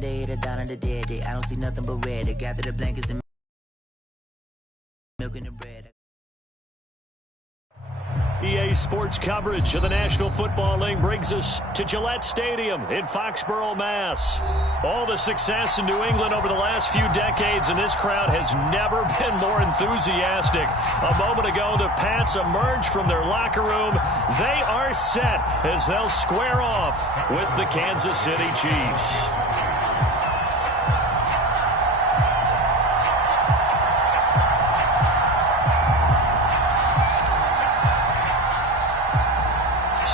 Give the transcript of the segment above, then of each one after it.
the day, the down on the dead day. I don't see nothing but red. They gather the blankets and milk and the bread. EA Sports coverage of the National Football League brings us to Gillette Stadium in Foxborough, Mass. All the success in New England over the last few decades, and this crowd has never been more enthusiastic. A moment ago, the Pats emerged from their locker room. They are set as they'll square off with the Kansas City Chiefs.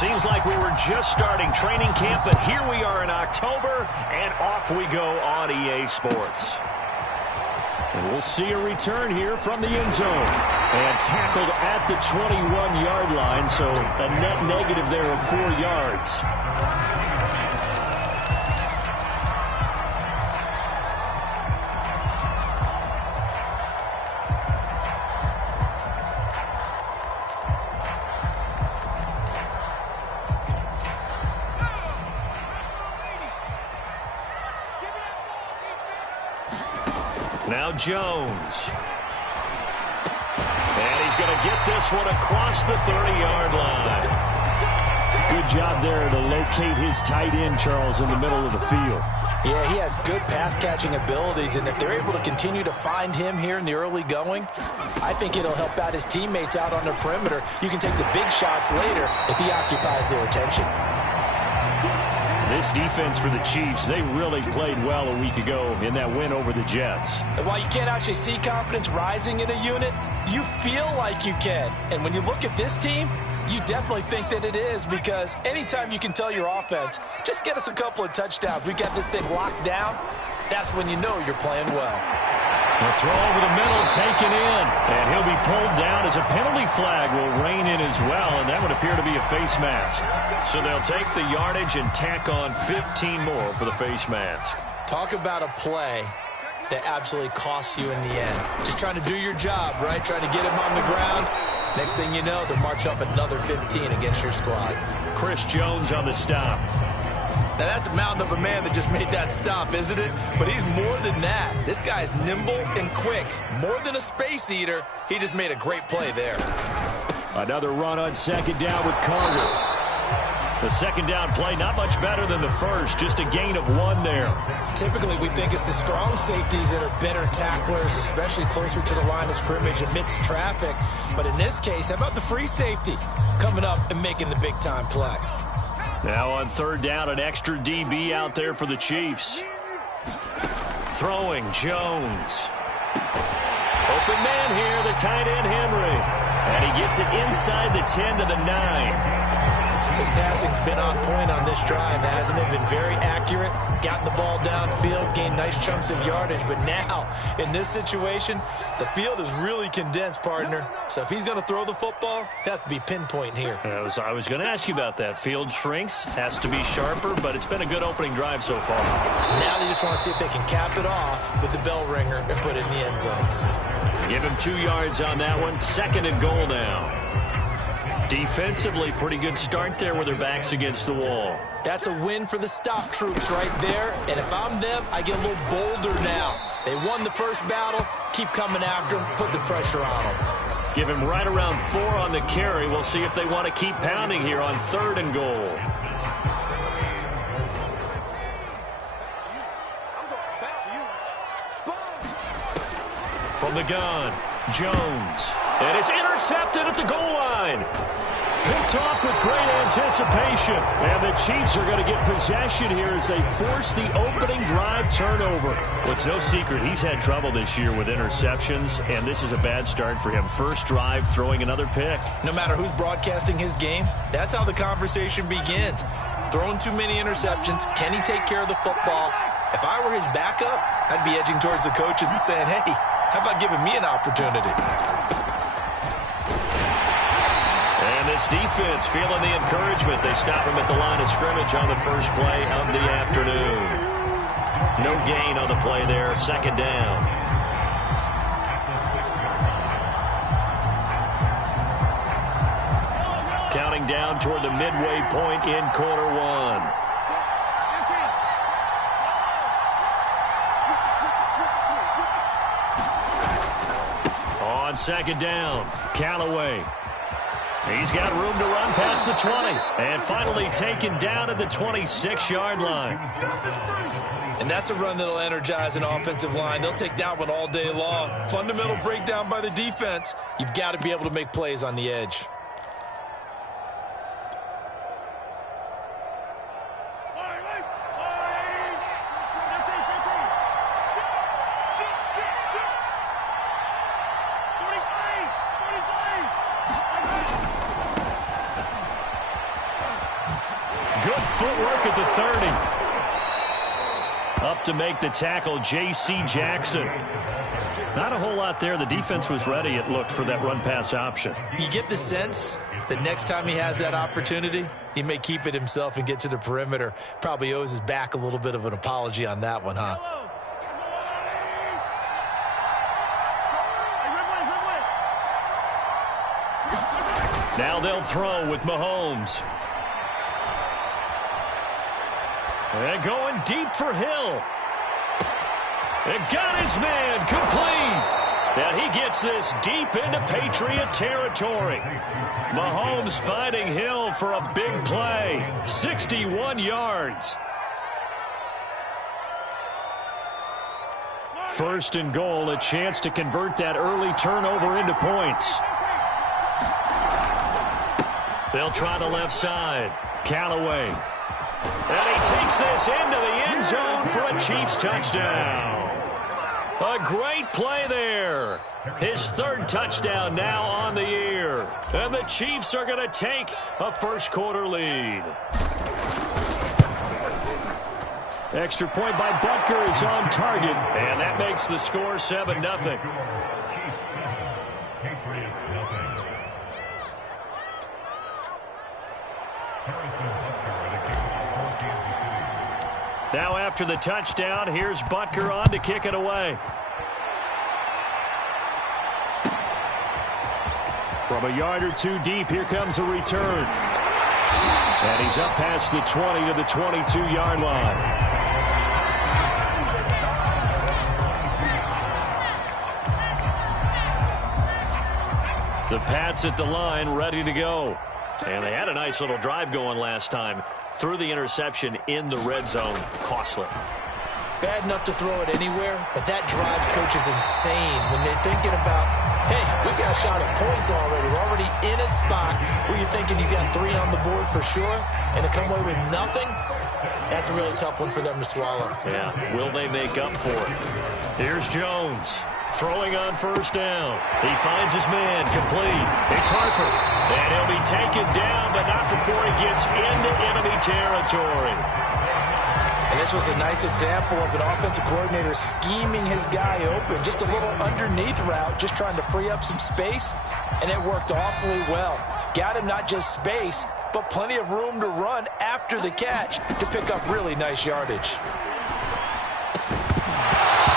Seems like we were just starting training camp, but here we are in October, and off we go on EA Sports. And we'll see a return here from the end zone. And tackled at the 21-yard line, so a net negative there of 4 yards. Now Jones. And he's going to get this one across the 30-yard line. Good job there to locate his tight end, Charles, in the middle of the field. Yeah, he has good pass-catching abilities, and if they're able to continue to find him here in the early going, I think it'll help out his teammates out on the perimeter. You can take the big shots later if he occupies their attention. This defense for the Chiefs, they really played well a week ago in that win over the Jets. And while you can't actually see confidence rising in a unit, you feel like you can. And when you look at this team, you definitely think that it is, because anytime you can tell your offense, just get us a couple of touchdowns, we got this thing locked down, that's when you know you're playing well. The throw over the middle, taken in, and he'll be pulled down as a penalty flag will rein in as well, and that would appear to be a face mask. So they'll take the yardage and tack on 15 more for the face mask. Talk about a play that absolutely costs you in the end. Just trying to do your job, right? Trying to get him on the ground. Next thing you know, they'll march off another 15 against your squad. Chris Jones on the stop. Now, that's a mountain of a man that just made that stop, isn't it? But he's more than that. This guy's nimble and quick. More than a space eater, he just made a great play there. Another run on second down with Carter. The second down play, not much better than the first, just a gain of 1 there. Typically, we think it's the strong safeties that are better tacklers, especially closer to the line of scrimmage amidst traffic. But in this case, how about the free safety coming up and making the big-time play? Now on third down, an extra DB out there for the Chiefs. Throwing, Jones. Open man here, the tight end, Henry. And he gets it inside the 10 to the 9. His passing's been on point on this drive, hasn't it? Been very accurate, gotten the ball downfield, gained nice chunks of yardage. But now, in this situation, the field is really condensed, partner. So if he's going to throw the football, it has to be pinpoint here. I was going to ask you about that. Field shrinks, has to be sharper, but it's been a good opening drive so far. Now they just want to see if they can cap it off with the bell ringer and put it in the end zone. Give him 2 yards on that one. Second and goal now. Defensively, pretty good start there with their backs against the wall. That's a win for the stop troops right there. And if I'm them, I get a little bolder now. They won the first battle. Keep coming after them. Put the pressure on them. Give him right around 4 on the carry. We'll see if they want to keep pounding here on third and goal. From the gun, Jones. And it's intercepted at the goal line. Picked off with great anticipation. And the Chiefs are going to get possession here as they force the opening drive turnover. Well, it's no secret he's had trouble this year with interceptions, and this is a bad start for him. First drive, throwing another pick. No matter who's broadcasting his game, that's how the conversation begins. Throwing too many interceptions. Can he take care of the football? If I were his backup, I'd be edging towards the coaches and saying, hey, how about giving me an opportunity? And this defense feeling the encouragement. They stop him at the line of scrimmage on the first play of the afternoon. No gain on the play there. Second down. Counting down toward the midway point in quarter one. second down. Callaway. He's got room to run past the 20. And finally taken down at the 26-yard line. And that's a run that'll energize an offensive line. They'll take that one all day long. Fundamental breakdown by the defense. You've got to be able to make plays on the edge. Good footwork at the 30. Up to make the tackle, J.C. Jackson. Not a whole lot there. The defense was ready, it looked, for that run-pass option. You get the sense that next time he has that opportunity, he may keep it himself and get to the perimeter. Probably owes his back a little bit of an apology on that one, huh? Now they'll throw with Mahomes. And going deep for Hill. And got his man complete. And he gets this deep into Patriot territory. Mahomes finding Hill for a big play. 61 yards. First and goal, a chance to convert that early turnover into points. They'll try the left side. Callaway. And he takes this into the end zone for a Chiefs touchdown. A great play there. His third touchdown now on the year. And the Chiefs are going to take a first-quarter lead. Extra point by Butker is on target. And that makes the score 7-0. Now after the touchdown, here's Butker on to kick it away. From a yard or two deep, here comes a return. And he's up past the 20 to the 22-yard line. The Pats at the line, ready to go. And they had a nice little drive going last time. Threw the interception in the red zone. Costly. Bad enough to throw it anywhere, but that drives coaches insane when they're thinking about, hey, we got a shot at points already. We're already in a spot where you're thinking you got 3 on the board for sure, and to come away with nothing, that's a really tough one for them to swallow. Yeah, will they make up for it? Here's Jones. Throwing on first down. He finds his man complete. It's Harper. And he'll be taken down, but not before he gets into enemy territory. And this was a nice example of an offensive coordinator scheming his guy open. Just a little underneath route, just trying to free up some space. And it worked awfully well. Got him not just space, but plenty of room to run after the catch to pick up really nice yardage.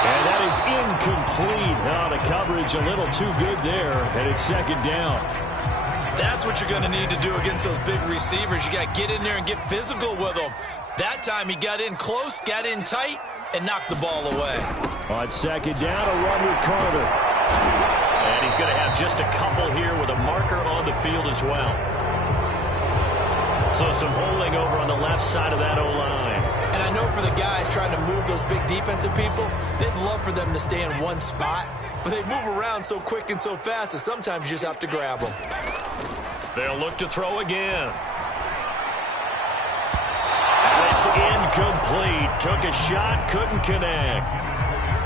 And that is incomplete. Oh, the coverage a little too good there, and it's second down. That's what you're going to need to do against those big receivers. You got to get in there and get physical with them. That time he got in close, got in tight, and knocked the ball away. On second down, a run with Carter. And he's going to have just a couple here with a marker on the field as well. So some holding over on the left side of that O-line. And I know for the guys trying to move those big defensive people, they'd love for them to stay in one spot. But they move around so quick and so fast that sometimes you just have to grab them. They'll look to throw again. It's incomplete. Took a shot, couldn't connect.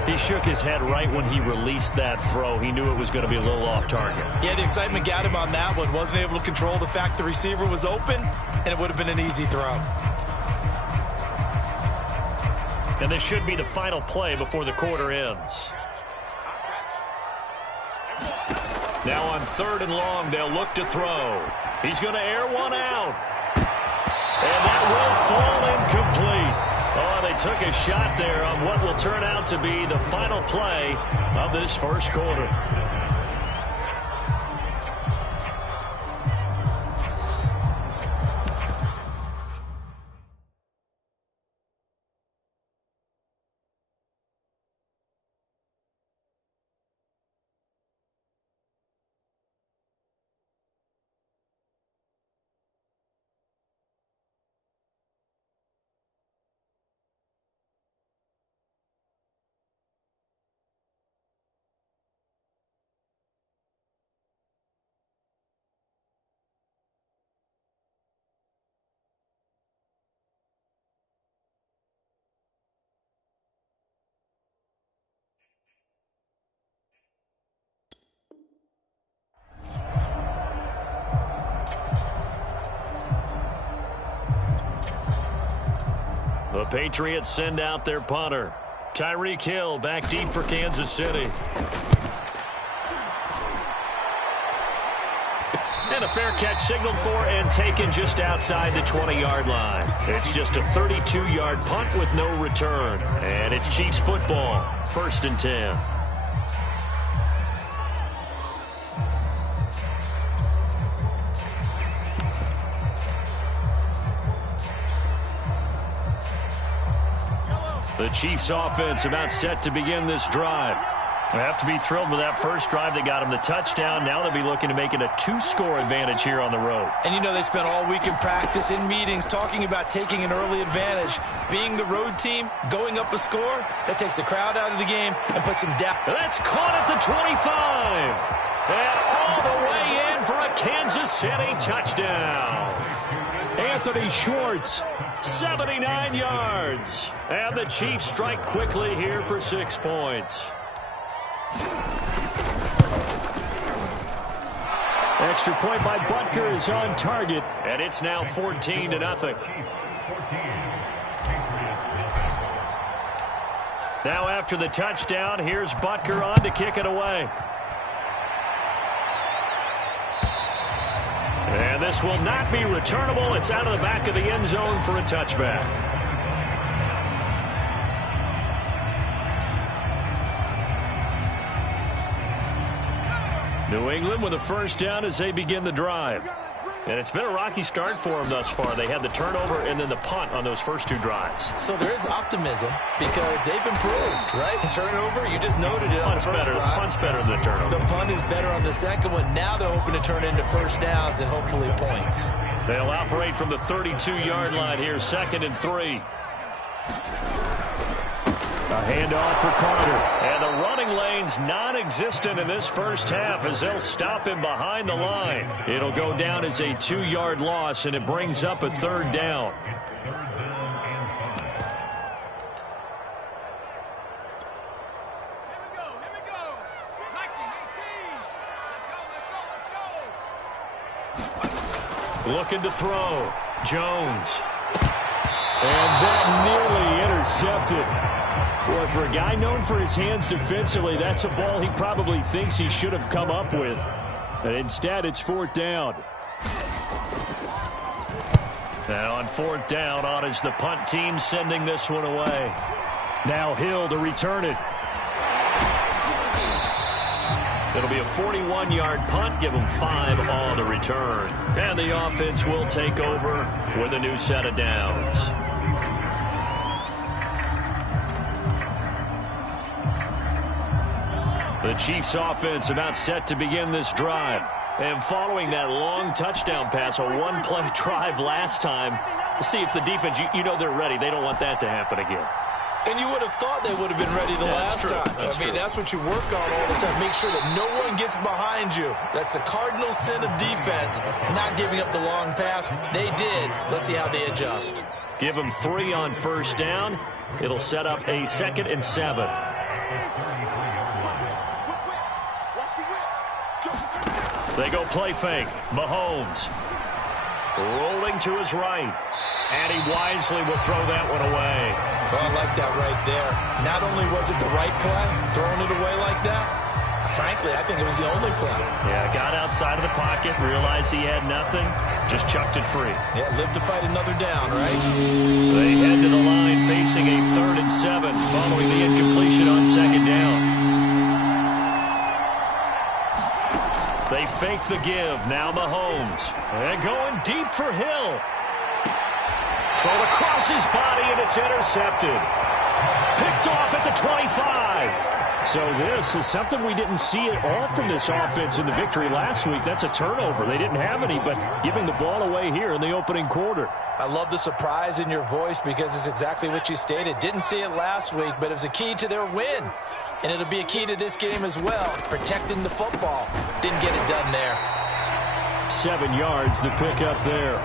He shook his head right when he released that throw. He knew it was going to be a little off target. Yeah, the excitement got him on that one. Wasn't able to control the fact the receiver was open, and it would have been an easy throw. And this should be the final play before the quarter ends. Now on 3rd and long, they'll look to throw. He's going to air one out. And that will fall incomplete. Oh, they took a shot there on what will turn out to be the final play of this first quarter. Patriots send out their punter. Tyreek Hill back deep for Kansas City. And a fair catch signaled for and taken just outside the 20-yard line. It's just a 32-yard punt with no return. And it's Chiefs football, 1st and 10. The Chiefs offense about set to begin this drive. They have to be thrilled with that first drive that got them the touchdown. Now they'll be looking to make it a 2-score advantage here on the road. And you know they spent all week in practice, in meetings, talking about taking an early advantage. Being the road team, going up a score, that takes the crowd out of the game and puts them down. That's caught at the 25. And all the way in for a Kansas City touchdown. Anthony Schwartz, 79 yards. And the Chiefs strike quickly here for 6 points. Extra point by Butker is on target, and it's now 14-0. Now after the touchdown, here's Butker on to kick it away. And this will not be returnable. It's out of the back of the end zone for a touchback. New England with a first down as they begin the drive. And it's been a rocky start for them thus far. They had the turnover and then the punt on those first 2 drives. So there is optimism because they've improved, right? Turnover, you just noted it on the first drive. Punt's better than the turnover. The punt is better on the second one. Now they're hoping to turn into first downs and hopefully points. They'll operate from the 32-yard line here, 2nd and 3. A handoff for Carter. And the running lane's non-existent in this first half as they'll stop him behind the line. It'll go down as a 2-yard loss, and it brings up a 3rd down. Looking to throw. Jones. And that nearly intercepted. Boy, for a guy known for his hands defensively, that's a ball he probably thinks he should have come up with. But instead, it's 4th down. And on 4th down, on is the punt team sending this one away. Now Hill to return it. It'll be a 41-yard punt, give them 5 on the return. And the offense will take over with a new set of downs. The Chiefs offense about set to begin this drive. And following that long touchdown pass, a 1-play drive last time, see if the defense, you know they're ready. They don't want that to happen again. And you would have thought they would have been ready the last time. I mean, that's what you work on all the time. Make sure that no one gets behind you. That's the cardinal sin of defense, not giving up the long pass. They did. Let's see how they adjust. Give them 3 on first down. It'll set up a 2nd and 7. They go play fake. Mahomes rolling to his right. And he wisely will throw that one away. Oh, I like that right there. Not only was it the right play, throwing it away like that, frankly, I think it was the only play. Yeah, got outside of the pocket, realized he had nothing, just chucked it free. Yeah, live to fight another down, right? They head to the line facing a 3rd and 7 following the incompletion on 2nd down. They fake the give. Now Mahomes. And going deep for Hill. Thrown across his body, and it's intercepted. Picked off at the 25. So this is something we didn't see at all from this offense in the victory last week. That's a turnover. They didn't have any, but giving the ball away here in the opening quarter. I love the surprise in your voice because it's exactly what you stated. Didn't see it last week, but it was a key to their win. And it'll be a key to this game as well, protecting the football. Didn't get it done there. 7 yards, the pick up there.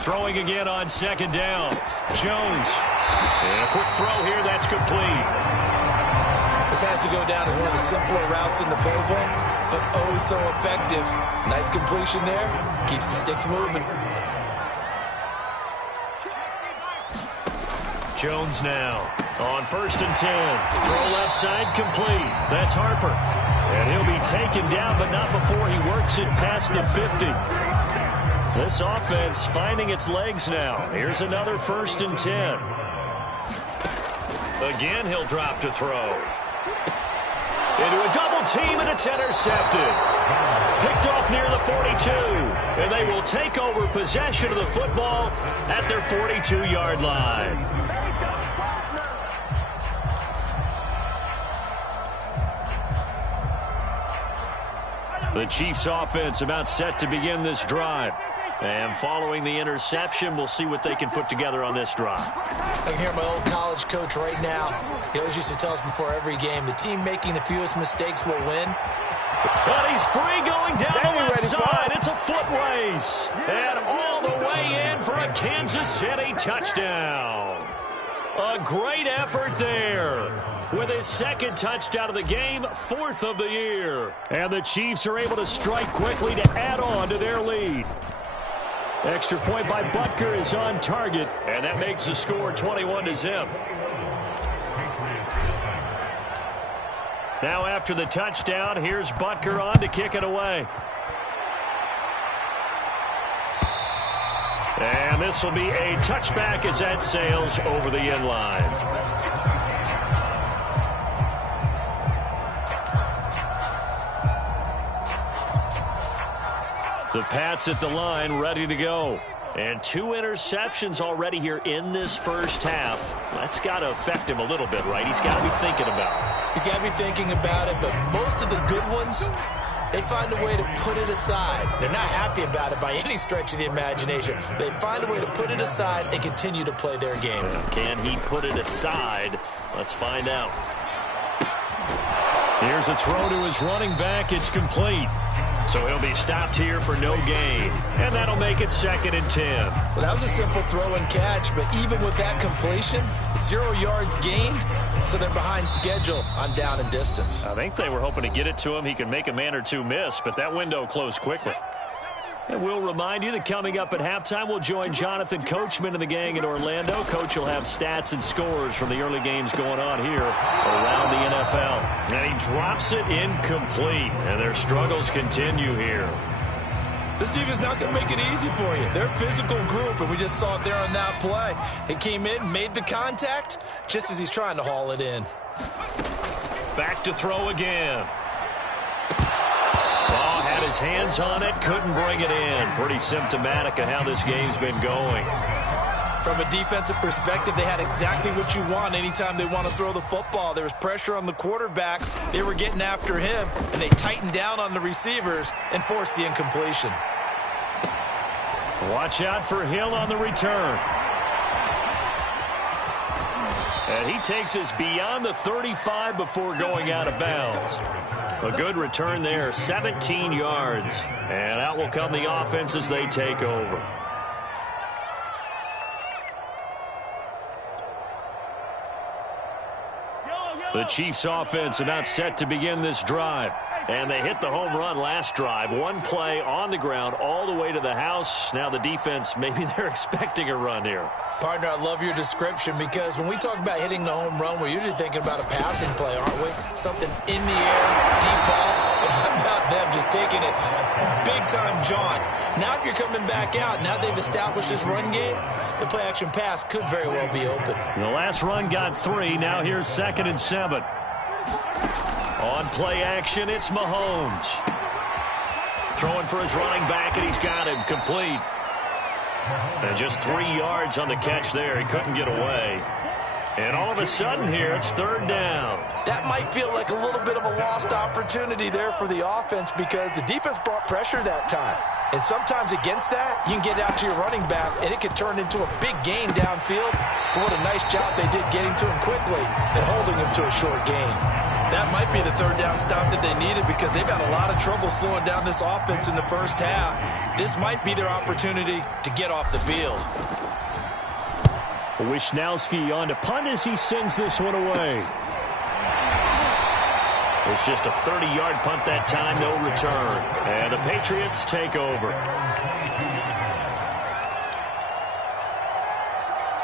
Throwing going again on second down. Jones. And a quick throw here. That's complete. This has to go down as one of the simpler routes in the playbook, but oh so effective. Nice completion there. Keeps the sticks moving. Jones now on 1st and 10. Throw left side complete. That's Harper. And he'll be taken down, but not before he works it past the 50. This offense finding its legs now. Here's another 1st and 10. Again, he'll drop to throw. Into a double team, and it's intercepted. Picked off near the 42. And they will take over possession of the football at their 42-yard line. The Chiefs offense about set to begin this drive. And following the interception, we'll see what they can put together on this drive. I can hear my old college coach right now. He always used to tell us before every game, the team making the fewest mistakes will win. But he's free going down the left side. It's a foot race. And all the way in for a Kansas City touchdown. A great effort there. With his second touchdown of the game, 4th of the year. And the Chiefs are able to strike quickly to add on to their lead. Extra point by Butker is on target, and that makes the score 21-0. Now after the touchdown, here's Butker on to kick it away. And this will be a touchback as that sails over the end line. The Pats at the line, ready to go. And 2 interceptions already here in this first half. That's got to affect him a little bit, right? He's got to be thinking about it. He's got to be thinking about it, but most of the good ones, they find a way to put it aside. They're not happy about it by any stretch of the imagination. They find a way to put it aside and continue to play their game. Can he put it aside? Let's find out. Here's a throw to his running back. It's complete. So he'll be stopped here for no gain. And that'll make it 2nd and 10. Well, that was a simple throw and catch, but even with that completion, 0 yards gained, so they're behind schedule on down and distance. I think they were hoping to get it to him. He could make a man or two miss, but that window closed quickly. And we'll remind you that coming up at halftime, we'll join Jonathan Coachman and the gang in Orlando. Coach will have stats and scores from the early games going on here around the NFL. And he drops it incomplete, and their struggles continue here. This team is not going to make it easy for you. They're a physical group, and we just saw it there on that play. It came in, made the contact, just as he's trying to haul it in. Back to throw again. Had his hands on it, couldn't bring it in. Pretty symptomatic of how this game's been going. From a defensive perspective, they had exactly what you want anytime they want to throw the football. There was pressure on the quarterback. They were getting after him, and they tightened down on the receivers and forced the incompletion. Watch out for Hill on the return. And he takes us beyond the 35 before going out of bounds. A good return there, 17 yards. And out will come the offense as they take over. The Chiefs offense about set to begin this drive. And they hit the home run last drive. One play on the ground all the way to the house. Now the defense, maybe they're expecting a run here. Partner, I love your description because when we talk about hitting the home run, we're usually thinking about a passing play, aren't we? Something in the air, deep ball. But how about them just taking it big time, John? Now if you're coming back out, now they've established this run game, the play-action pass could very well be open. The last run got 3. Now here's 2nd and 7. On play action, it's Mahomes. Throwing for his running back, and he's got him complete. And just 3 yards on the catch there. He couldn't get away. And all of a sudden here, it's 3rd down. That might feel like a little bit of a lost opportunity there for the offense because the defense brought pressure that time. And sometimes against that, you can get out to your running back, and it could turn into a big gain downfield. But what a nice job they did getting to him quickly and holding him to a short gain. That might be the third down stop that they needed because they've had a lot of trouble slowing down this offense in the first half. This might be their opportunity to get off the field. Wisnowski on to punt as he sends this one away. It's just a 30-yard punt that time, no return. And the Patriots take over.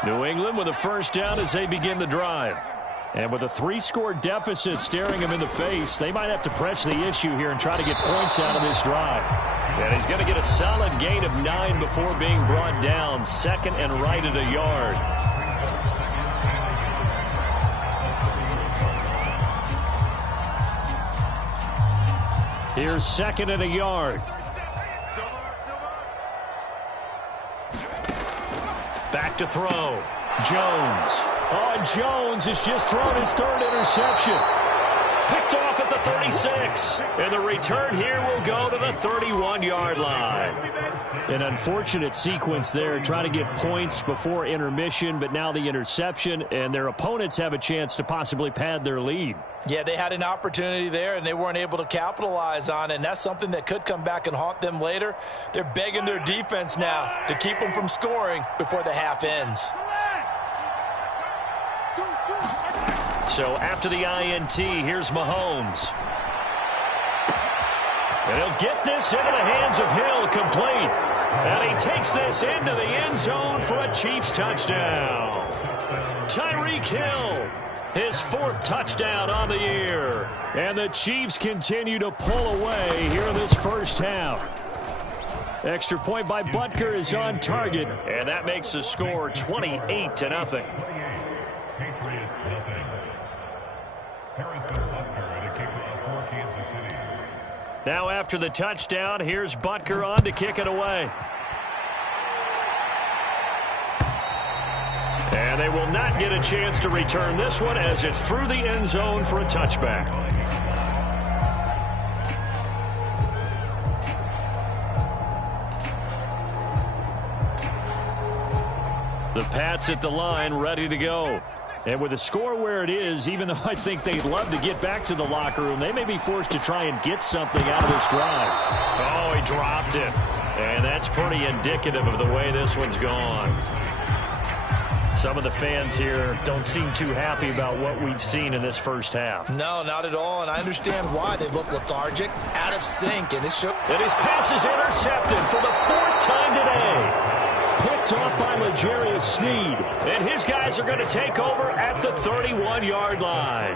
New England with a first down as they begin the drive. And with a 3-score deficit staring him in the face, they might have to press the issue here and try to get points out of this drive. And he's going to get a solid gain of 9 before being brought down. Second and right at a yard. Here's second and a yard. Back to throw. Jones. Oh, Jones has just thrown his third interception. Picked off at the 36. And the return here will go to the 31-yard line. An unfortunate sequence there, trying to get points before intermission, but now the interception, and their opponents have a chance to possibly pad their lead. Yeah, they had an opportunity there, and they weren't able to capitalize on it, and that's something that could come back and haunt them later. They're begging their defense now to keep them from scoring before the half ends. So after the INT, here's Mahomes. And he'll get this into the hands of Hill, complete. And he takes this into the end zone for a Chiefs touchdown. Tyreek Hill, his 4th touchdown on the year. And the Chiefs continue to pull away here in this first half. Extra point by Butker is on target. And that makes the score 28-0. Now after the touchdown, here's Butker on to kick it away. And they will not get a chance to return this one as it's through the end zone for a touchback. The Pats at the line, ready to go. And with the score where it is, even though I think they'd love to get back to the locker room, they may be forced to try and get something out of this drive. Oh, he dropped it. And that's pretty indicative of the way this one's gone. Some of the fans here don't seem too happy about what we've seen in this first half. No, not at all, and I understand why. They look lethargic, out of sync, and it's shook. And his pass is intercepted for the 4th time today. Picked off by L'Jarius Sneed. And his guys are going to take over at the 31-yard line.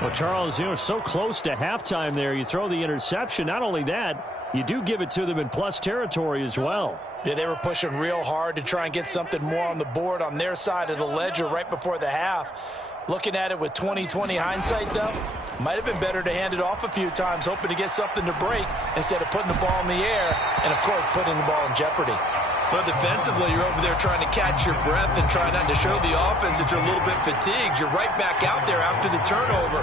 Well, Charles, you know, so close to halftime there. You throw the interception. Not only that, you do give it to them in plus territory as well. Yeah, they were pushing real hard to try and get something more on the board on their side of the ledger right before the half. Looking at it with 20/20 hindsight, though, might have been better to hand it off a few times, hoping to get something to break instead of putting the ball in the air and, of course, putting the ball in jeopardy. Well, defensively, you're over there trying to catch your breath and try not to show the offense that you're a little bit fatigued. You're right back out there after the turnover.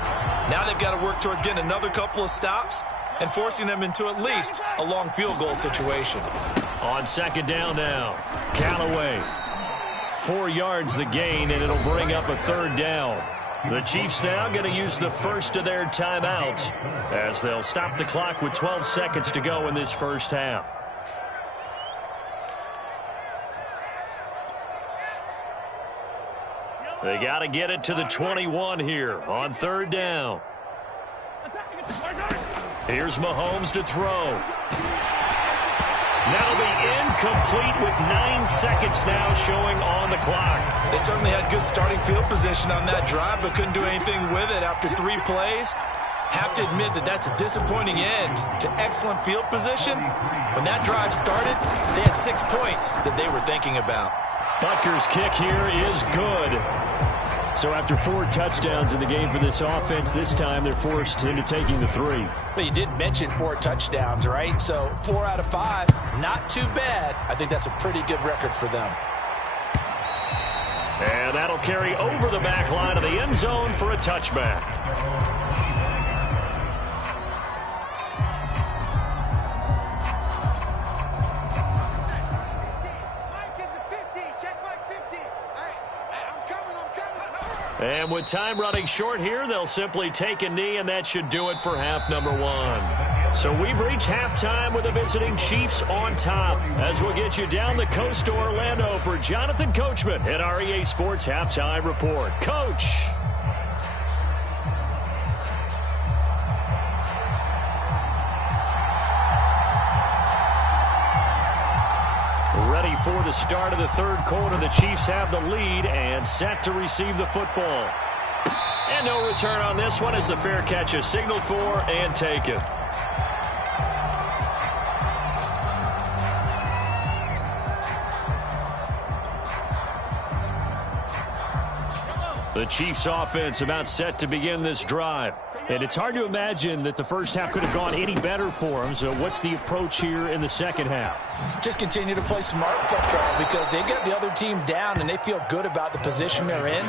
Now they've got to work towards getting another couple of stops and forcing them into at least a long field goal situation. On second down now, Callaway. 4 yards the gain, and it'll bring up a 3rd down. The Chiefs now going to use the first of their timeouts as they'll stop the clock with 12 seconds to go in this first half. They got to get it to the 21 here on 3rd down. Here's Mahomes to throw. That'll be incomplete with 9 seconds now showing on the clock. They certainly had good starting field position on that drive, but couldn't do anything with it after 3 plays. Have to admit that that's a disappointing end to excellent field position. When that drive started, they had 6 points that they were thinking about. Butker's kick here is good. So after 4 touchdowns in the game for this offense, this time they're forced into taking the 3. But you did mention 4 touchdowns, right? So 4 out of 5, not too bad. I think that's a pretty good record for them. And that'll carry over the back line of the end zone for a touchback. And with time running short here, they'll simply take a knee, and that should do it for half number one. So we've reached halftime with the visiting Chiefs on top. As we'll get you down the coast to Orlando for Jonathan Coachman at our EA Sports Halftime Report. Coach. Ready for the start of the third quarter. The Chiefs have the lead and set to receive the football. And no return on this one as the fair catch is signaled for and taken. The Chiefs offense about set to begin this drive. And it's hard to imagine that the first half could have gone any better for them. So what's the approach here in the second half? Just continue to play smart football because they get the other team down and they feel good about the position they're in.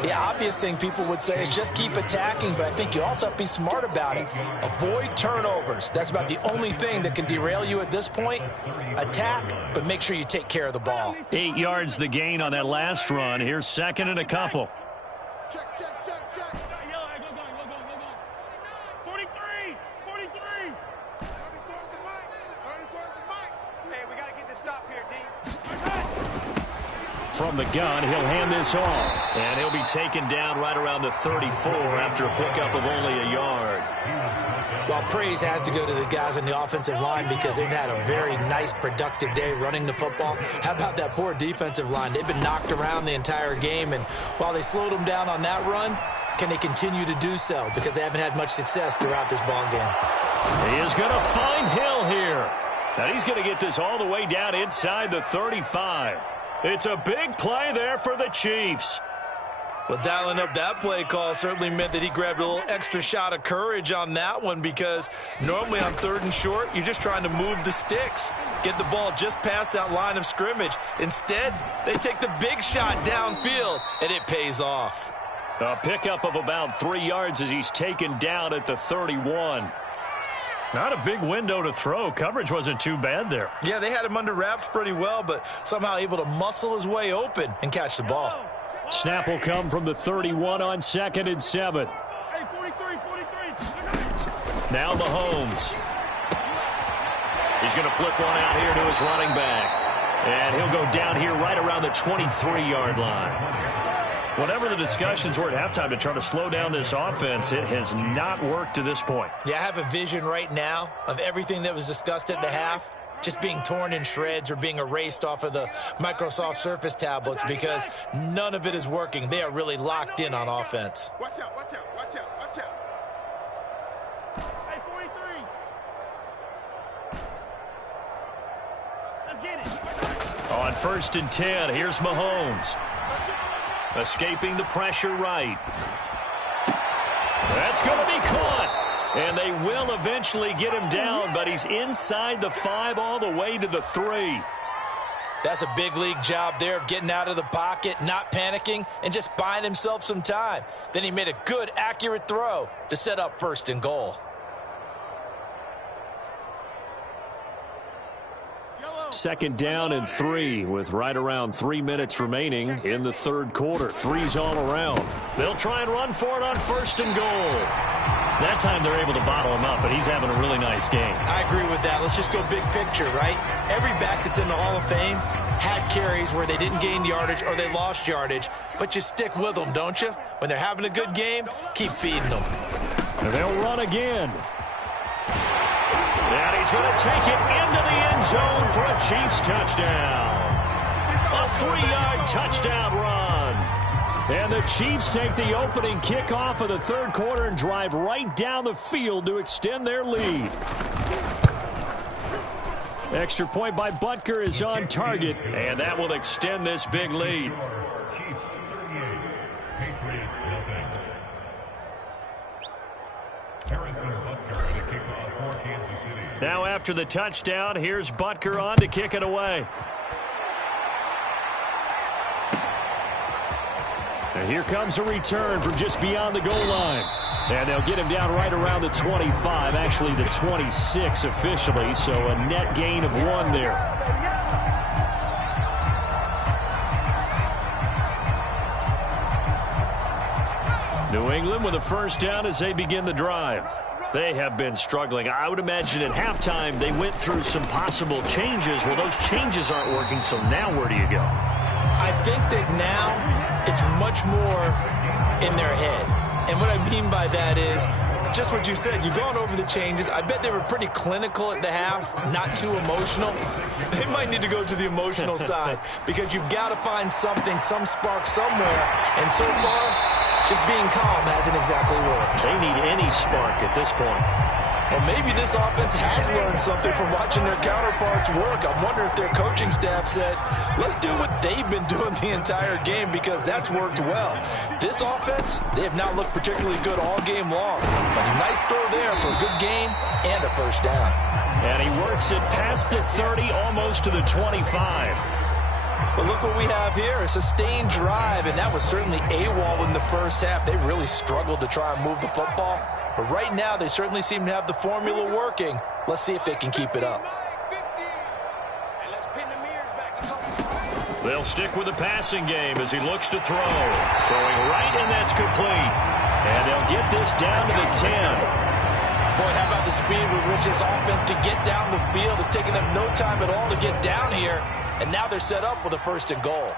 The obvious thing people would say is just keep attacking, but I think you also have to be smart about it. Avoid turnovers. That's about the only thing that can derail you at this point. Attack, but make sure you take care of the ball. 8 yards the gain on that last run. Here's second and a couple. Check. 43. 34's the mic. 34's the mic. Hey, we got to get this stop here, D. From the gun, he'll hand this off. And he'll be taken down right around the 34 after a pickup of only a yard. Well, praise has to go to the guys on the offensive line because they've had a very nice, productive day running the football. How about that poor defensive line? They've been knocked around the entire game, and while they slowed them down on that run, can they continue to do so? Because they haven't had much success throughout this ball game. He is going to find Hill here. And he's going to get this all the way down inside the 35. It's a big play there for the Chiefs. Well, dialing up that play call certainly meant that he grabbed a little extra shot of courage on that one because normally on third and short, you're just trying to move the sticks, get the ball just past that line of scrimmage. Instead, they take the big shot downfield, and it pays off. A pickup of about 3 yards as he's taken down at the 31. Not a big window to throw. Coverage wasn't too bad there. Yeah, they had him under wraps pretty well, but somehow able to muscle his way open and catch the ball. Snap will come from the 31 on 2nd and 7. Hey, 43. Now Mahomes. He's going to flip one out here to his running back. And he'll go down here right around the 23-yard line. Whatever the discussions were at halftime to try to slow down this offense, it has not worked to this point. Yeah, I have a vision right now of everything that was discussed at the half just being torn in shreds or being erased off of the Microsoft Surface tablets because none of it is working. They are really locked in on offense. Watch out. Hey, 43. Let's get it. On 1st and 10, here's Mahomes. Escaping the pressure right. That's going to be caught. And they will eventually get him down, but he's inside the 5 all the way to the 3. That's a big league job there of getting out of the pocket, not panicking, and just buying himself some time. Then he made a good, accurate throw to set up 1st and goal. Second down and 3 with right around 3 minutes remaining in the third quarter. 3's all around. They'll try and run for it on 1st and goal. That time they're able to bottle him up, but he's having a really nice game. I agree with that. Let's just go big picture, right? Every back that's in the Hall of Fame had carries where they didn't gain yardage or they lost yardage, but you stick with them, don't you? When they're having a good game, keep feeding them. And they'll run again. And he's going to take it into the end zone for a Chiefs touchdown. A 3-yard touchdown run. And the Chiefs take the opening kickoff of the third quarter and drive right down the field to extend their lead. Extra point by Butker is on target, and that will extend this big lead. Now after the touchdown, here's Butker on to kick it away. And here comes a return from just beyond the goal line. And they'll get him down right around the 25, actually the 26 officially, so a net gain of 1 there. New England with a first down as they begin the drive. They have been struggling. I would imagine at halftime they went through some possible changes. Well, those changes aren't working, so now where do you go? I think that now it's much more in their head. And what I mean by that is just what you said. You've gone over the changes. I bet they were pretty clinical at the half, not too emotional. They might need to go to the emotional side because you've got to find something, some spark somewhere. And so far, just being calm hasn't exactly worked. They need any spark at this point. Well, maybe this offense has learned something from watching their counterparts work. I'm wondering if their coaching staff said, let's do what they've been doing the entire game because that's worked well. This offense, they have not looked particularly good all game long. But a nice throw there for a good gain and a first down. And he works it past the 30, almost to the 25. But look what we have here, a sustained drive, and that was certainly AWOL in the first half. They really struggled to try and move the football. But right now, they certainly seem to have the formula working. Let's see if they can keep it up. They'll stick with the passing game as he looks to throw. Throwing right, and that's complete. And they'll get this down to the 10. Boy, how about the speed with which this offense can get down the field? It's taken them no time at all to get down here. And now they're set up with a first and goal.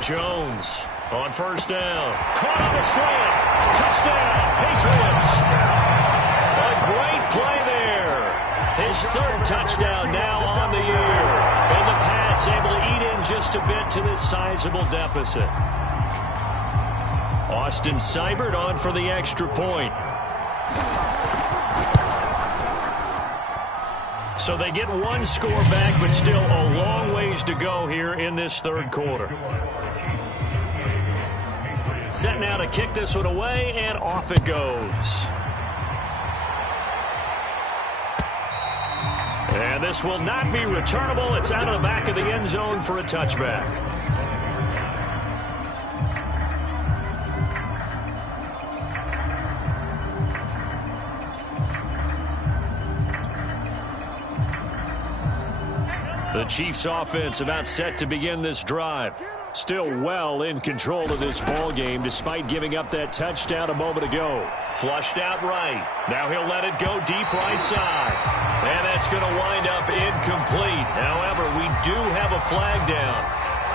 Jones on first down. Caught on the slant. Touchdown, Patriots. A great play there. His third touchdown now on the year. And the Pats able to eat in just a bit to this sizable deficit. Austin Seibert on for the extra point. So they get one score back, but still a long ways to go here in this third quarter. Set now to kick this one away, and off it goes. And this will not be returnable. It's out of the back of the end zone for a touchback. The Chiefs offense about set to begin this drive. Still well in control of this ball game despite giving up that touchdown a moment ago. Flushed out right. Now he'll let it go deep right side. And that's going to wind up incomplete. However, we do have a flag down.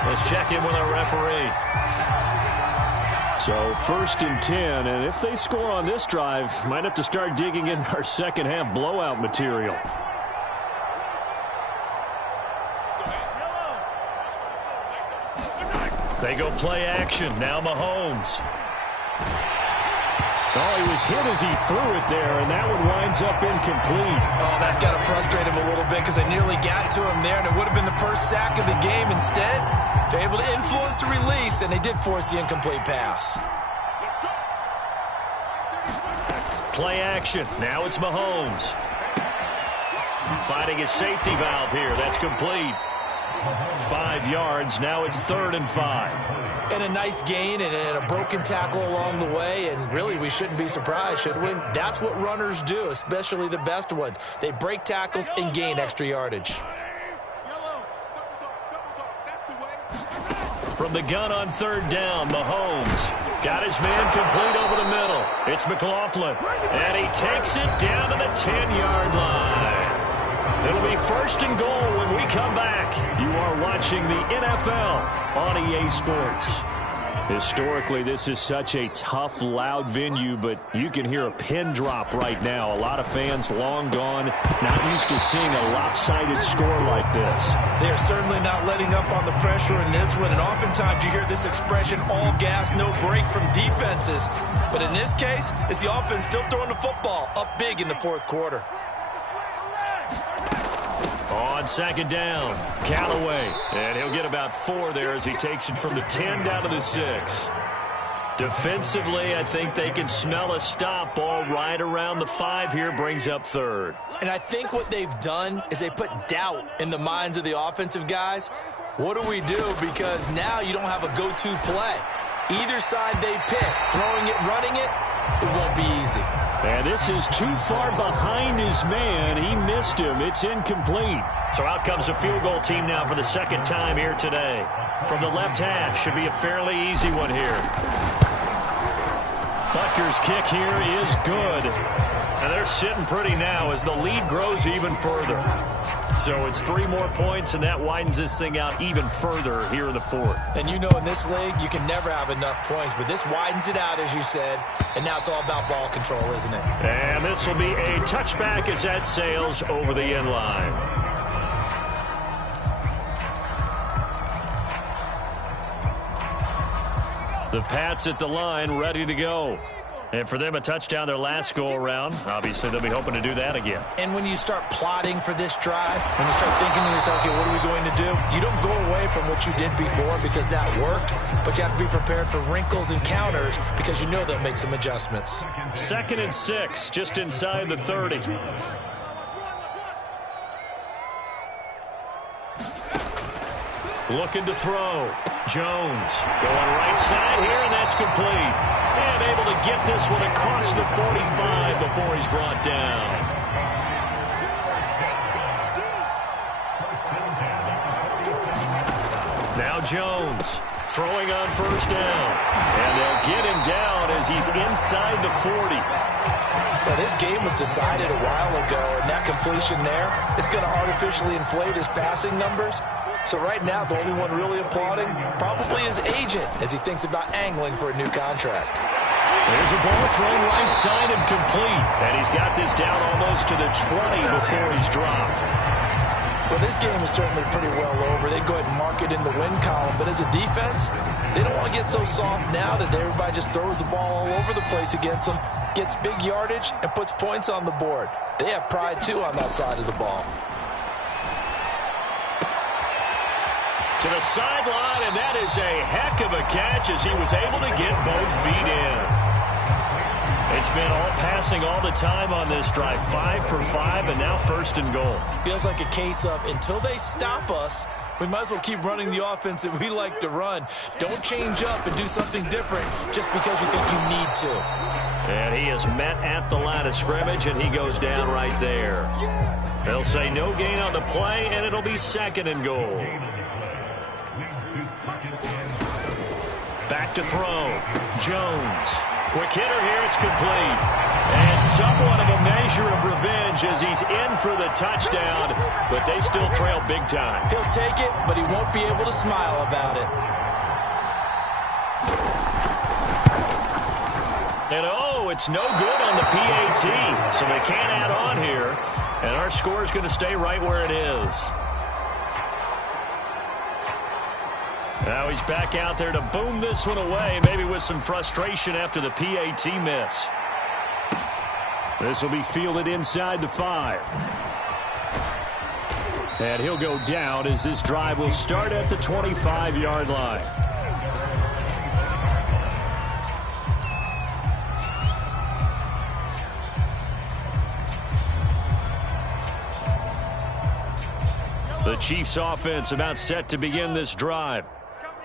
Let's check in with our referee. So 1st and 10, and if they score on this drive, might have to start digging in our second half blowout material. They go play action. Now Mahomes. Oh, he was hit as he threw it there, and that one winds up incomplete. Oh, that's got to frustrate him a little bit because they nearly got to him there, and it would have been the first sack of the game. Instead, they're able to influence the release, and they did force the incomplete pass. Play action. Now it's Mahomes. Finding his safety valve here. That's complete. 5 yards. Now it's 3rd and 5. And a nice gain and a broken tackle along the way. And really, we shouldn't be surprised, should we? That's what runners do, especially the best ones. They break tackles and gain extra yardage. From the gun on 3rd down, Mahomes got his man complete over the middle. It's McLaughlin, and he takes it down to the 10-yard line. It'll be 1st and goal when we come back. You are watching the NFL on EA Sports. Historically, this is such a tough, loud venue, but you can hear a pin drop right now. A lot of fans long gone, not used to seeing a lopsided score like this. They are certainly not letting up on the pressure in this one, and oftentimes you hear this expression, all gas, no break from defenses. But in this case, it's the offense still throwing the football up big in the 4th quarter. On 2nd down, Callaway, and he'll get about 4 there as he takes it from the 10 down to the 6. Defensively, I think they can smell a stop. Ball right around the 5 here, brings up 3rd. And I think what they've done is they put doubt in the minds of the offensive guys. What do we do? Because now you don't have a go-to play. Either side they pick, throwing it, running it, it won't be easy. And this is too far behind his man. He missed him. It's incomplete. So out comes a field goal team now for the second time here today. From the left half, should be a fairly easy one here. Butker's kick here is good. And they're sitting pretty now as the lead grows even further. So it's 3 more points, and that widens this thing out even further here in the fourth. And you know in this league, you can never have enough points, but this widens it out, as you said, and now it's all about ball control, isn't it? And this will be a touchback as that sails over the end line. The Pats at the line, ready to go. And for them, a touchdown their last go-around. Obviously, they'll be hoping to do that again. And when you start plotting for this drive, when you start thinking to yourself, okay, what are we going to do? You don't go away from what you did before because that worked, but you have to be prepared for wrinkles and counters because you know they'll make some adjustments. 2nd and 6, just inside the 30. Looking to throw. Jones going right side here, and that's complete. And able to get this one across the 45 before he's brought down. Now Jones throwing on first down. And they'll get him down as he's inside the 40. Well, this game was decided a while ago, and that completion there is going to artificially inflate his passing numbers. So right now, the only one really applauding probably his agent as he thinks about angling for a new contract. There's a ball thrown right side and complete. And he's got this down almost to the 20 before he's dropped. Well, this game is certainly pretty well over. They go ahead and mark it in the win column. But as a defense, they don't want to get so soft now that everybody just throws the ball all over the place against them, gets big yardage, and puts points on the board. They have pride, too, on that side of the ball. To the sideline, and that is a heck of a catch as he was able to get both feet in. It's been all passing all the time on this drive. 5 for 5, and now 1st and goal. Feels like a case of until they stop us, we might as well keep running the offense that we like to run. Don't change up and do something different just because you think you need to. And he is met at the line of scrimmage, and he goes down right there. They'll say no gain on the play, and it'll be 2nd and goal. Back to throw. Jones. Quick hitter here. It's complete. And somewhat of a measure of revenge as he's in for the touchdown, but they still trail big time. He'll take it, but he won't be able to smile about it. And oh, it's no good on the PAT, so they can't add on here. And our score is going to stay right where it is. Now he's back out there to boom this one away, maybe with some frustration after the PAT miss. This will be fielded inside the 5. And he'll go down as this drive will start at the 25-yard line. The Chiefs offense about set to begin this drive.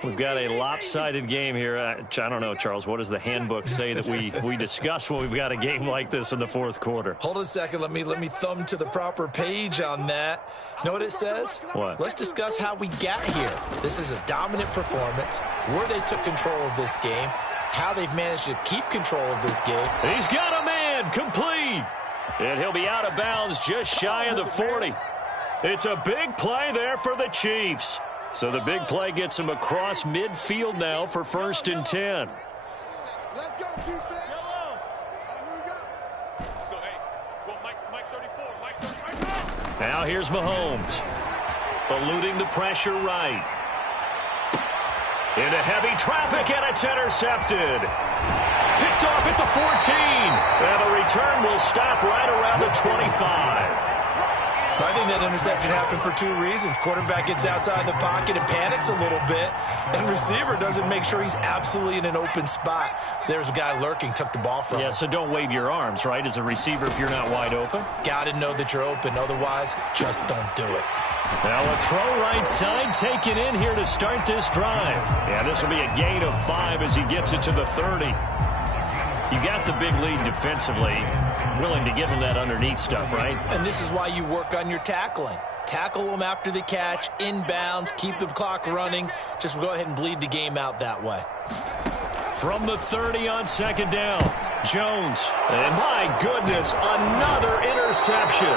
We've got a lopsided game here. I don't know, Charles, what does the handbook say that we discuss when we've got a game like this in the fourth quarter? Hold on a second. Let me thumb to the proper page on that. Know what it says? What? Let's discuss how we got here. This is a dominant performance, where they took control of this game, how they've managed to keep control of this game. He's got a man, complete. And he'll be out of bounds just shy of the 40. It's a big play there for the Chiefs. So the big play gets him across midfield now for 1st and 10. Let's go, Chiefs. Let's go. Hey, go Mike 34. Mike 34. Now here's Mahomes. Eluding the pressure right. Into heavy traffic, and it's intercepted. Picked off at the 14. And the return will stop right around the 25. I think that interception happened for 2 reasons. Quarterback gets outside the pocket and panics a little bit, and receiver doesn't make sure he's absolutely in an open spot. So there's a guy lurking, took the ball from him. Yeah, so don't wave your arms, right, as a receiver if you're not wide open? Got to know that you're open. Otherwise, just don't do it. Now a throw right side taken in here to start this drive. Yeah, this will be a gain of 5 as he gets it to the 30. You got the big lead defensively. willing to give him that underneath stuff, right? And this is why you work on your tackling. Tackle them after the catch, inbounds, keep the clock running. Just go ahead and bleed the game out that way. From the 30 on second down, Jones. And my goodness, another interception.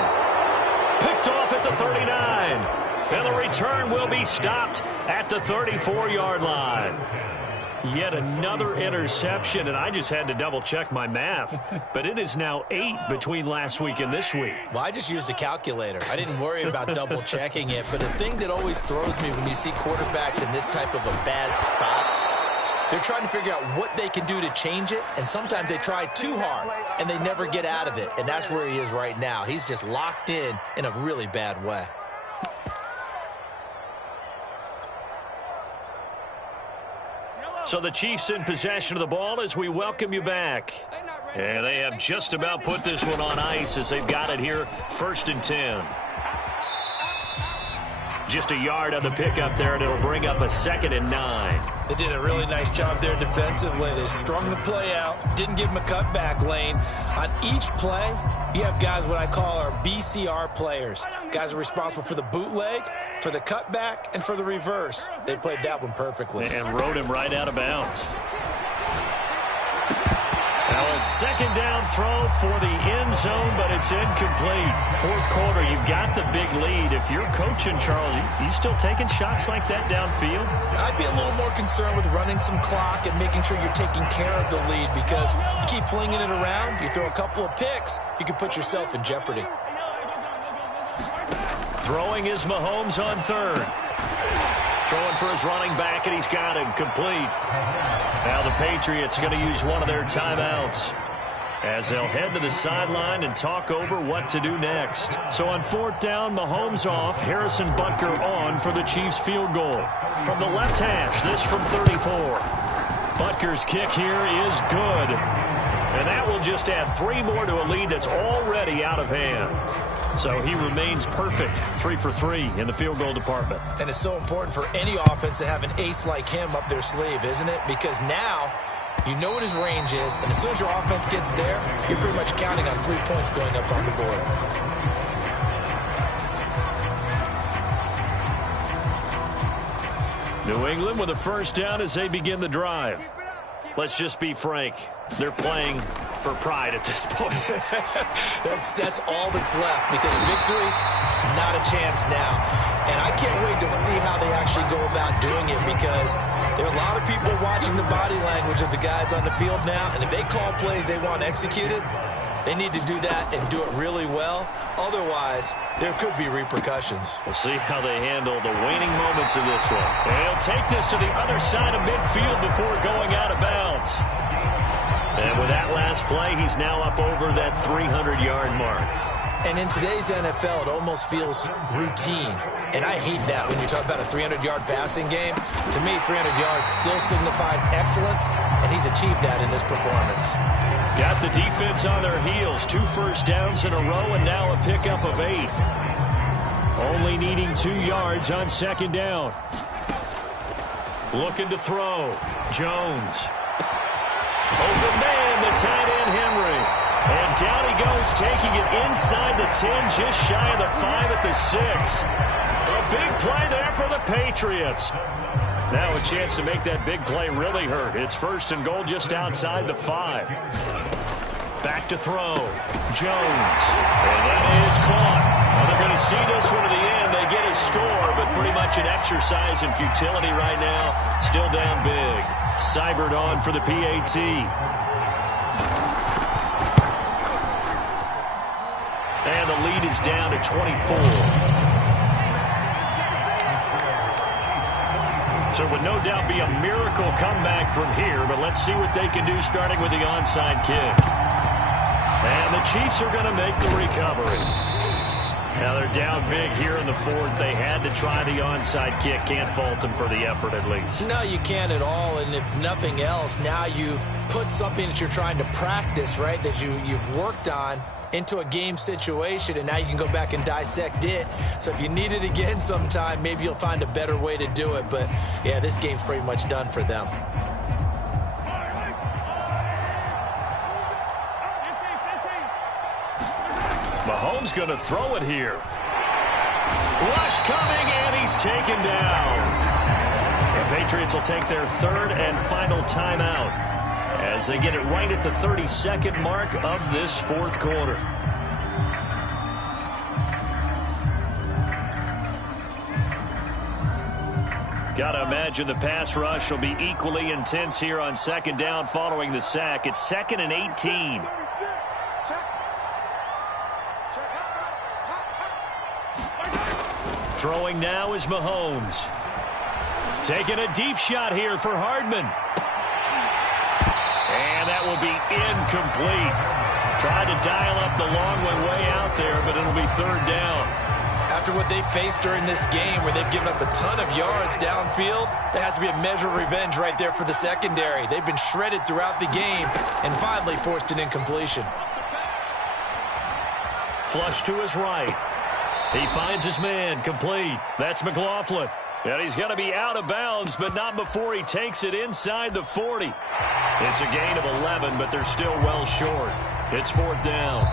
Picked off at the 39. And the return will be stopped at the 34-yard line. Yet another interception, and I just had to double-check my math. But it is now 8 between last week and this week. Well, I just used a calculator. I didn't worry about double-checking it. But the thing that always throws me when you see quarterbacks in this type of a bad spot, they're trying to figure out what they can do to change it, and sometimes they try too hard, and they never get out of it. And that's where he is right now. He's just locked in a really bad way. So the Chiefs in possession of the ball as we welcome you back. And they have just about put this one on ice as they've got it here, 1st and 10. Just a yard on the pickup there, and it'll bring up a 2nd and 9. They did a really nice job there defensively. They strung the play out, didn't give him a cutback lane. On each play, you have guys what I call our BCR players. Guys are responsible for the bootleg, for the cutback, and for the reverse. They played that one perfectly. And rode him right out of bounds. Now a 2nd down throw for the end zone, but it's incomplete. 4th quarter, you've got the big lead. If you're coaching, Charles, you still taking shots like that downfield? I'd be a little more concerned with running some clock and making sure you're taking care of the lead, because you keep flinging it around, you throw a couple of picks, you can put yourself in jeopardy. Throwing is Mahomes on 3rd. Throwing for his running back, and he's got him complete. Now the Patriots are going to use one of their timeouts as they'll head to the sideline and talk over what to do next. So on 4th down, Mahomes off, Harrison Butker on for the Chiefs field goal. From the left hash, this from 34. Butker's kick here is good. And that will just add 3 more to a lead that's already out of hand. So he remains perfect, 3 for 3 in the field goal department. And it's so important for any offense to have an ace like him up their sleeve, isn't it? Because now you know what his range is, and as soon as your offense gets there, you're pretty much counting on 3 points going up on the board. New England with a 1st down as they begin the drive. Let's just be frank. They're playing for pride at this point. That's all that's left, because victory, not a chance now. And I can't wait to see how they actually go about doing it, because there are a lot of people watching the body language of the guys on the field now, and if they call plays they want executed, they need to do that and do it really well. Otherwise, there could be repercussions. We'll see how they handle the waning moments of this one. And he'll take this to the other side of midfield before going out of bounds. And with that last play, he's now up over that 300-yard mark. And in today's NFL, it almost feels routine. And I hate that when you talk about a 300-yard passing game. To me, 300 yards still signifies excellence, and he's achieved that in this performance. Got the defense on their heels. 2 first downs in a row, and now a pickup of 8. Only needing 2 yards on 2nd down. Looking to throw. Jones. Open man, the tight end Henry. And down he goes, taking it inside the 10, just shy of the 5 at the 6. A big play there for the Patriots. Now a chance to make that big play really hurt. It's 1st and goal just outside the 5. Back to throw. Jones. And that is caught. Well, they're going to see this one to the end. They get a score, but pretty much an exercise in futility right now. Still down big. Seibert on for the PAT. And the lead is down to 24. So it would no doubt be a miracle comeback from here, but let's see what they can do starting with the onside kick. And the Chiefs are going to make the recovery. Now they're down big here in the 4th. They had to try the onside kick. Can't fault them for the effort at least. No, you can't at all. And if nothing else, now you've put something that you're trying to practice, right, that you've worked on into a game situation, and now you can go back and dissect it. So if you need it again sometime, maybe you'll find a better way to do it. But, yeah, this game's pretty much done for them. Mahomes going to throw it here. Rush coming, and he's taken down. The Patriots will take their third and final timeout as they get it right at the 32nd mark of this fourth quarter. Got to imagine the pass rush will be equally intense here on second down following the sack. It's 2nd and 18. Throwing now is Mahomes. Taking a deep shot here for Hardman. And that will be incomplete. Tried to dial up the long one way out there, but it'll be third down. After what they faced during this game where they've given up a ton of yards downfield, there has to be a measure of revenge right there for the secondary. They've been shredded throughout the game and finally forced an incompletion. Flush to his right. He finds his man, complete. That's McLaughlin. And he's going to be out of bounds, but not before he takes it inside the 40. It's a gain of 11, but they're still well short. It's fourth down.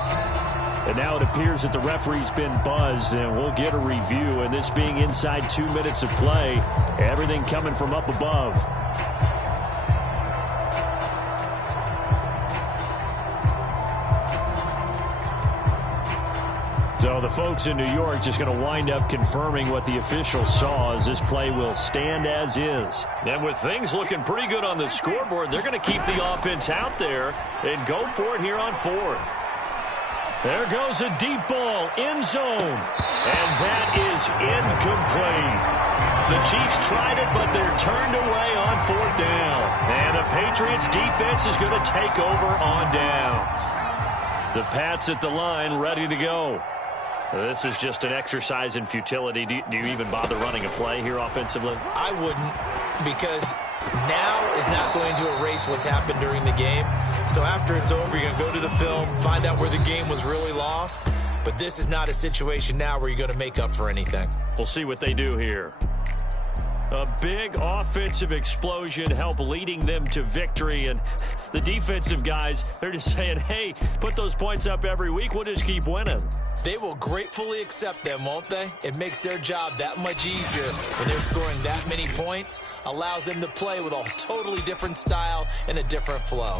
And now it appears that the referee's been buzzed, and we'll get a review. And this being inside 2 minutes of play, everything coming from up above. So the folks in New York just going to wind up confirming what the officials saw as this play will stand as is. And with things looking pretty good on the scoreboard, they're going to keep the offense out there and go for it here on fourth. There goes a deep ball, end zone. And that is incomplete. The Chiefs tried it, but they're turned away on fourth down. And the Patriots defense is going to take over on downs. The Pats at the line ready to go. This is just an exercise in futility. Do you even bother running a play here offensively? I wouldn't, because now is not going to erase what's happened during the game. So after it's over, you're going to go to the film, find out where the game was really lost. But this is not a situation now where you're going to make up for anything. We'll see what they do here. A big offensive explosion help leading them to victory. And the defensive guys, they're just saying, hey, put those points up every week. We'll just keep winning. They will gratefully accept them, won't they? It makes their job that much easier when they're scoring that many points. Allows them to play with a totally different style and a different flow.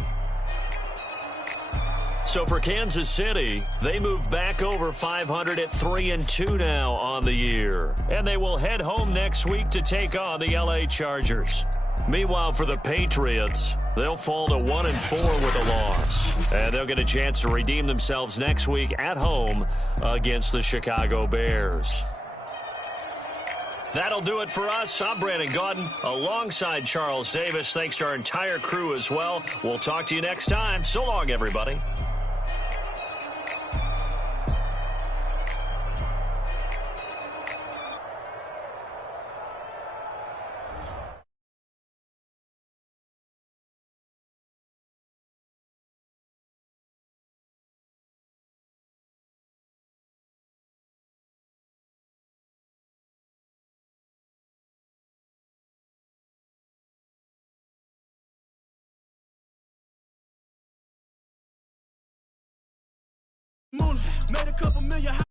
So for Kansas City, they move back over 500 at 3-2 now on the year. And they will head home next week to take on the LA Chargers. Meanwhile, for the Patriots, they'll fall to 1-4 with a loss. And they'll get a chance to redeem themselves next week at home against the Chicago Bears. That'll do it for us. I'm Brandon Gaudin alongside Charles Davis. Thanks to our entire crew as well. We'll talk to you next time. So long, everybody. Made a couple million.